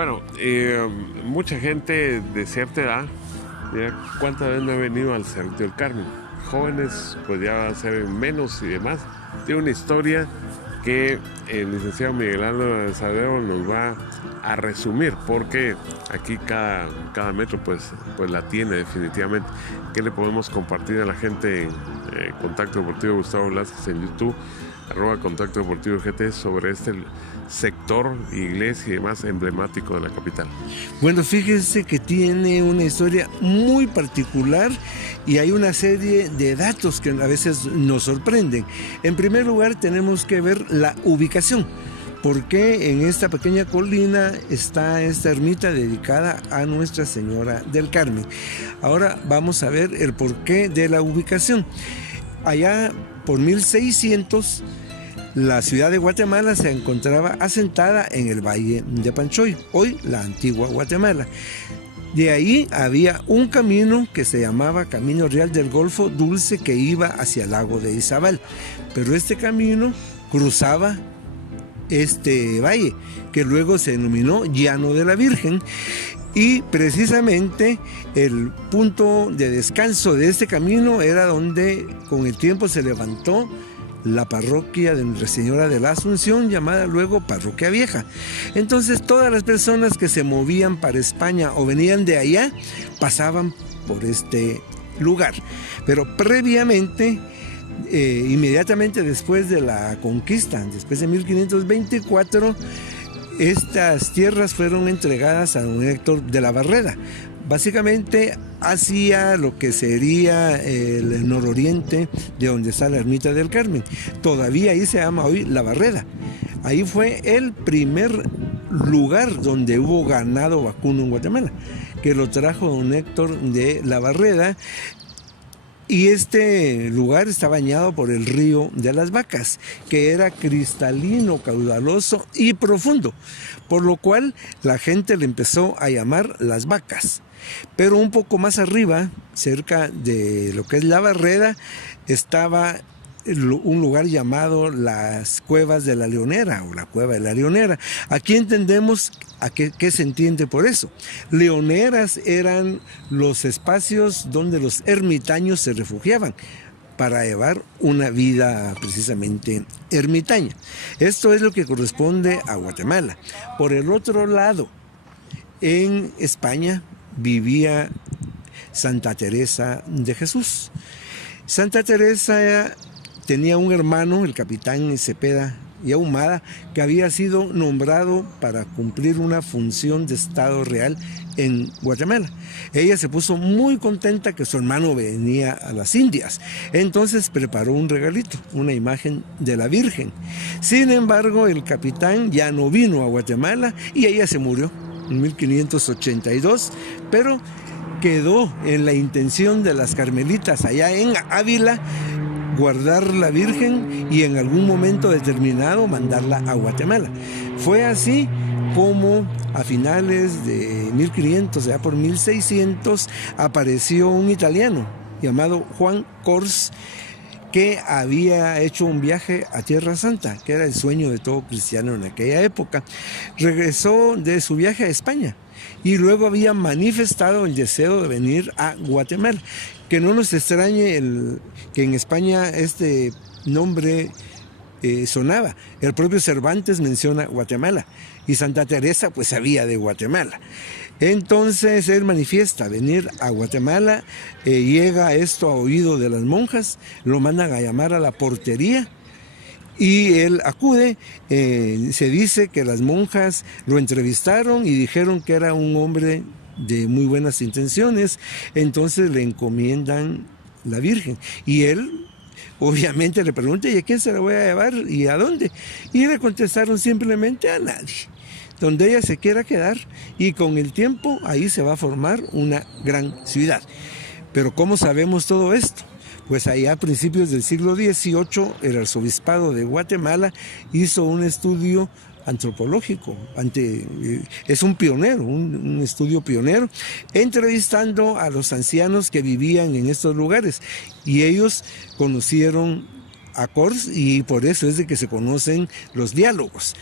Bueno, mucha gente de cierta edad, mira cuántas veces no he venido al Cerrito del Carmen. Jóvenes, pues ya va a ser menos y demás. Tiene una historia que el licenciado Miguel Ángel Salvador nos va a resumir, porque aquí cada metro pues la tiene definitivamente. ¿Qué le podemos compartir a la gente en Contacto Deportivo Gustavo Velázquez en YouTube, @Contacto Deportivo GT, sobre este sector, iglesia y demás emblemático de la capital? Bueno, fíjense que tiene una historia muy particular y hay una serie de datos que a veces nos sorprenden. En primer lugar, tenemos que ver la ubicación, porque en esta pequeña colina está esta ermita dedicada a Nuestra Señora del Carmen. Ahora vamos a ver el porqué de la ubicación. Allá por 1600, la ciudad de Guatemala se encontraba asentada en el Valle de Panchoy, hoy la antigua Guatemala. De ahí había un camino que se llamaba Camino Real del Golfo Dulce, que iba hacia el lago de Izabal, pero este camino cruzaba este valle, que luego se denominó Llano de la Virgen, y precisamente el punto de descanso de este camino era donde con el tiempo se levantó la parroquia de Nuestra Señora de la Asunción, llamada luego Parroquia Vieja. Entonces todas las personas que se movían para España o venían de allá pasaban por este lugar. Pero previamente, inmediatamente después de la conquista, después de 1524, estas tierras fueron entregadas a don Héctor de la Barreda, básicamente hacia lo que sería el nororiente de donde está la ermita del Carmen. Todavía ahí se llama hoy La Barreda. Ahí fue el primer lugar donde hubo ganado vacuno en Guatemala, que lo trajo don Héctor de la Barreda. Y este lugar está bañado por el río de las Vacas, que era cristalino, caudaloso y profundo, por lo cual la gente le empezó a llamar Las Vacas. Pero un poco más arriba, cerca de lo que es La Barreda, estaba un lugar llamado las Cuevas de la Leonera, o la Cueva de la Leonera. Aquí entendemos a qué se entiende por eso. Leoneras eran los espacios donde los ermitaños se refugiaban para llevar una vida precisamente ermitaña. Esto es lo que corresponde a Guatemala. Por el otro lado, en España vivía Santa Teresa de Jesús. Santa Teresa tenía un hermano, el capitán Cepeda y Ahumada, que había sido nombrado para cumplir una función de Estado Real en Guatemala. Ella se puso muy contenta que su hermano venía a las Indias, entonces preparó un regalito, una imagen de la Virgen. Sin embargo, el capitán ya no vino a Guatemala y ella se murió en 1582, pero quedó en la intención de las carmelitas allá en Ávila guardar la Virgen y en algún momento determinado mandarla a Guatemala. Fue así como a finales de 1500, ya por 1600, apareció un italiano llamado Juan Cors, que había hecho un viaje a Tierra Santa, que era el sueño de todo cristiano en aquella época. Regresó de su viaje a España y luego había manifestado el deseo de venir a Guatemala. Que no nos extrañe que en España este nombre sonaba. El propio Cervantes menciona Guatemala y Santa Teresa pues sabía de Guatemala. Entonces él manifiesta venir a Guatemala, llega esto a oído de las monjas, lo mandan a llamar a la portería y él acude. Se dice que las monjas lo entrevistaron y dijeron que era un hombre de muy buenas intenciones, entonces le encomiendan la Virgen y él obviamente le pregunta: ¿y a quién se la voy a llevar y a dónde? Y le contestaron simplemente: a nadie, donde ella se quiera quedar, y con el tiempo ahí se va a formar una gran ciudad. Pero ¿cómo sabemos todo esto? Pues allá a principios del siglo XVIII el arzobispado de Guatemala hizo un estudio antropológico, es un pionero, un estudio pionero, entrevistando a los ancianos que vivían en estos lugares, y ellos conocieron a Cors y por eso es de que se conocen los diálogos.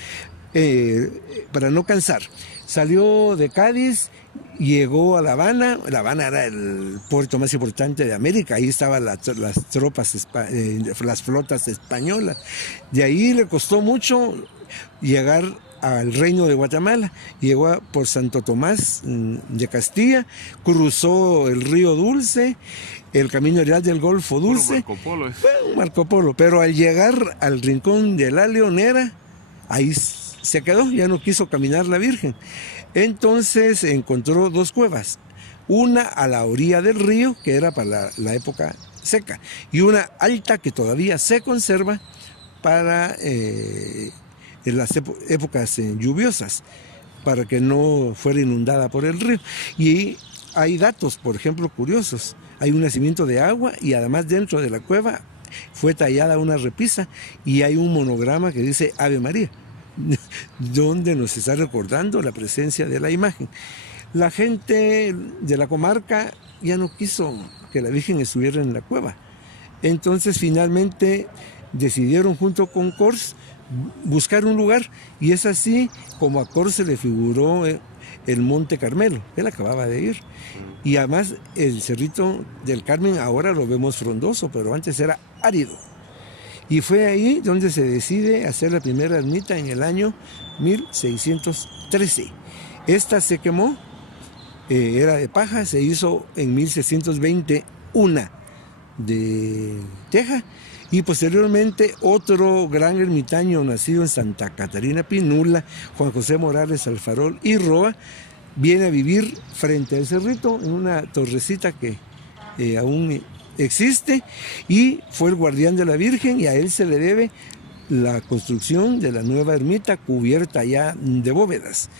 para no cansar. Salió de Cádiz, llegó a La Habana. La Habana era el puerto más importante de América, ahí estaban las tropas, las flotas españolas. De ahí le costó mucho llegar al Reino de Guatemala. Llegó por Santo Tomás de Castilla, cruzó el río Dulce, el camino real del Golfo Dulce. Marco Polo. Fue un Marco Polo, pero al llegar al rincón de la Leonera, ahí se quedó, ya no quiso caminar la Virgen. Entonces encontró dos cuevas, una a la orilla del río, que era para la época seca, y una alta que todavía se conserva para en las épocas lluviosas, para que no fuera inundada por el río. Y hay datos, por ejemplo, curiosos. Hay un nacimiento de agua y además dentro de la cueva fue tallada una repisa y hay un monograma que dice Ave María, donde nos está recordando la presencia de la imagen. La gente de la comarca ya no quiso que la Virgen estuviera en la cueva. Entonces finalmente decidieron junto con Cors buscar un lugar, y es así como a Cors se le figuró el Monte Carmelo. Él acababa de ir. Y además el Cerrito del Carmen ahora lo vemos frondoso, pero antes era árido. Y fue ahí donde se decide hacer la primera ermita en el año 1613. Esta se quemó, era de paja, se hizo en 1620 una de teja, y posteriormente otro gran ermitaño nacido en Santa Catarina Pinula, Juan José Morales Alfarol y Roa, viene a vivir frente al cerrito en una torrecita que aún existe, y fue el guardián de la Virgen, y a él se le debe la construcción de la nueva ermita cubierta ya de bóvedas.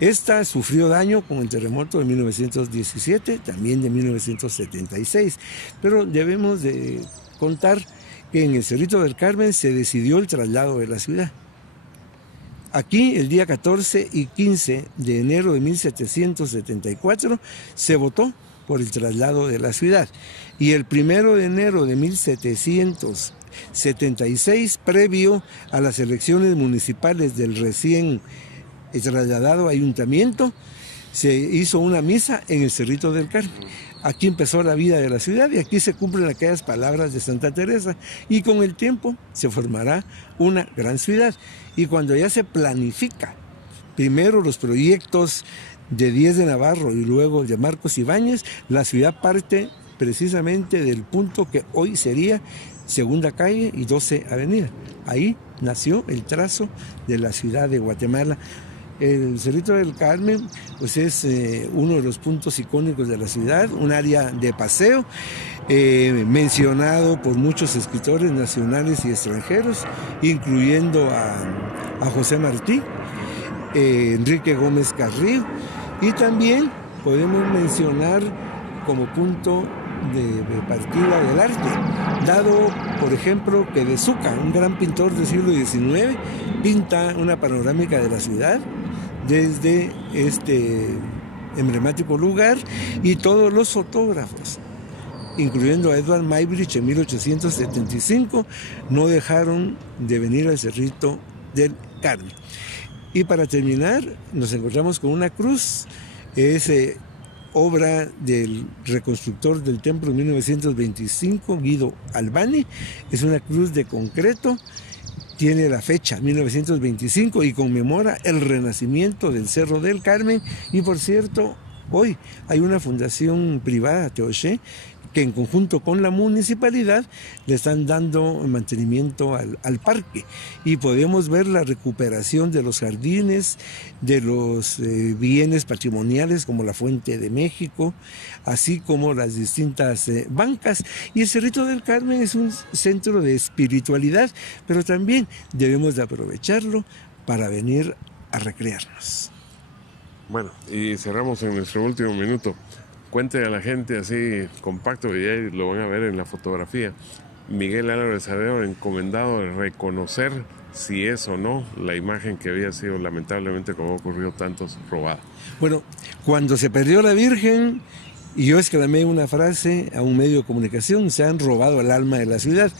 Esta sufrió daño con el terremoto de 1917, también de 1976, pero debemos de contar que en el Cerrito del Carmen se decidió el traslado de la ciudad. Aquí, el día 14 y 15 de enero de 1774, se votó por el traslado de la ciudad. Y el 1 de enero de 1776, previo a las elecciones municipales del recién trasladado ayuntamiento, se hizo una misa en el Cerrito del Carmen. Aquí empezó la vida de la ciudad y aquí se cumplen aquellas palabras de Santa Teresa, y con el tiempo se formará una gran ciudad. Y cuando ya se planifica primero los proyectos de Díez de Navarro y luego de Marcos Ibáñez, la ciudad parte precisamente del punto que hoy sería Segunda Calle y 12 Avenida. Ahí nació el trazo de la ciudad de Guatemala. El Cerrito del Carmen pues es uno de los puntos icónicos de la ciudad, un área de paseo mencionado por muchos escritores nacionales y extranjeros, incluyendo a José Martí, Enrique Gómez Carrillo, y también podemos mencionar como punto de partida del arte, dado por ejemplo que De Zuca, un gran pintor del siglo XIX, pinta una panorámica de la ciudad desde este emblemático lugar, y todos los fotógrafos, incluyendo a Edward Muybridge en 1875, no dejaron de venir al Cerrito del Carmen. Y para terminar, nos encontramos con una cruz, es obra del reconstructor del templo en 1925, Guido Albani. Es una cruz de concreto, tiene la fecha 1925 y conmemora el renacimiento del Cerro del Carmen. Y por cierto, hoy hay una fundación privada, Teoché, que en conjunto con la municipalidad le están dando mantenimiento al parque, y podemos ver la recuperación de los jardines, de los bienes patrimoniales como la Fuente de México, así como las distintas bancas. Y el Cerrito del Carmen es un centro de espiritualidad, pero también debemos de aprovecharlo para venir a recrearnos. Bueno, y cerramos en nuestro último minuto. Cuente a la gente así compacto, y ahí lo van a ver en la fotografía. Miguel Álvarez Arreo, encomendado de reconocer si es o no la imagen que había sido, lamentablemente, como ha ocurrido tantos, robada. Bueno, cuando se perdió la Virgen, y yo exclamé una frase a un medio de comunicación: se han robado el alma de la ciudad.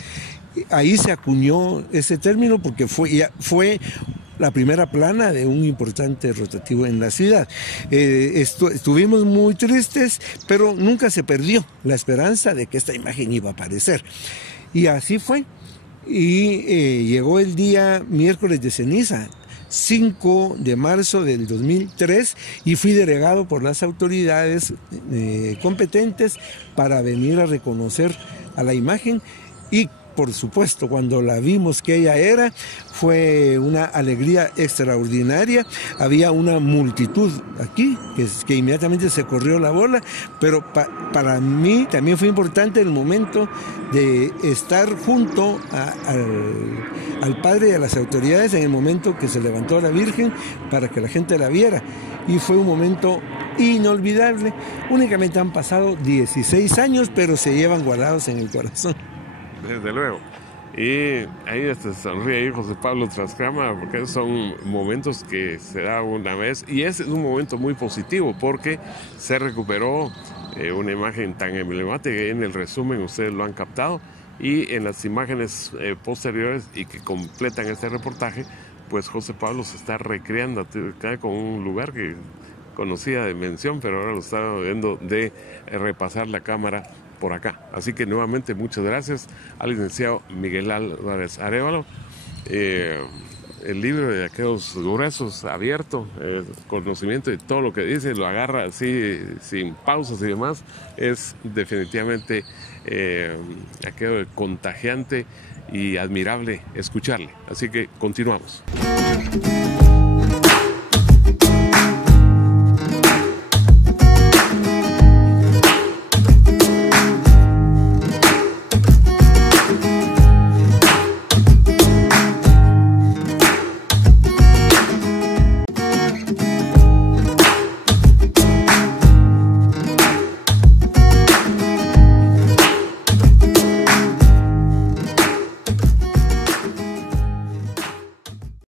Ahí se acuñó ese término porque fue la primera plana de un importante rotativo en la ciudad. Estuvimos muy tristes, pero nunca se perdió la esperanza de que esta imagen iba a aparecer. Y así fue. Y llegó el día miércoles de ceniza, 5 de marzo del 2003, y fui delegado por las autoridades competentes para venir a reconocer a la imagen. Y por supuesto, cuando la vimos que ella era, fue una alegría extraordinaria. Había una multitud aquí que inmediatamente se corrió la bola, pero para mí también fue importante el momento de estar junto al padre y a las autoridades en el momento que se levantó la Virgen para que la gente la viera. Y fue un momento inolvidable. Únicamente han pasado 16 años, pero se llevan guardados en el corazón. Desde luego. Y ahí sonríe ahí José Pablo Trascama, porque son momentos que se da una vez, y ese es un momento muy positivo porque se recuperó una imagen tan emblemática. En el resumen ustedes lo han captado, y en las imágenes posteriores y que completan este reportaje, pues José Pablo se está recreando acá con un lugar que conocía de mención, pero ahora lo está viendo de repasar la cámara por acá. Así que nuevamente muchas gracias al licenciado Miguel Álvarez Arévalo. El libro de aquellos gruesos, abierto, conocimiento de todo lo que dice, lo agarra así sin pausas y demás, es definitivamente aquello contagiante y admirable escucharle. Así que continuamos.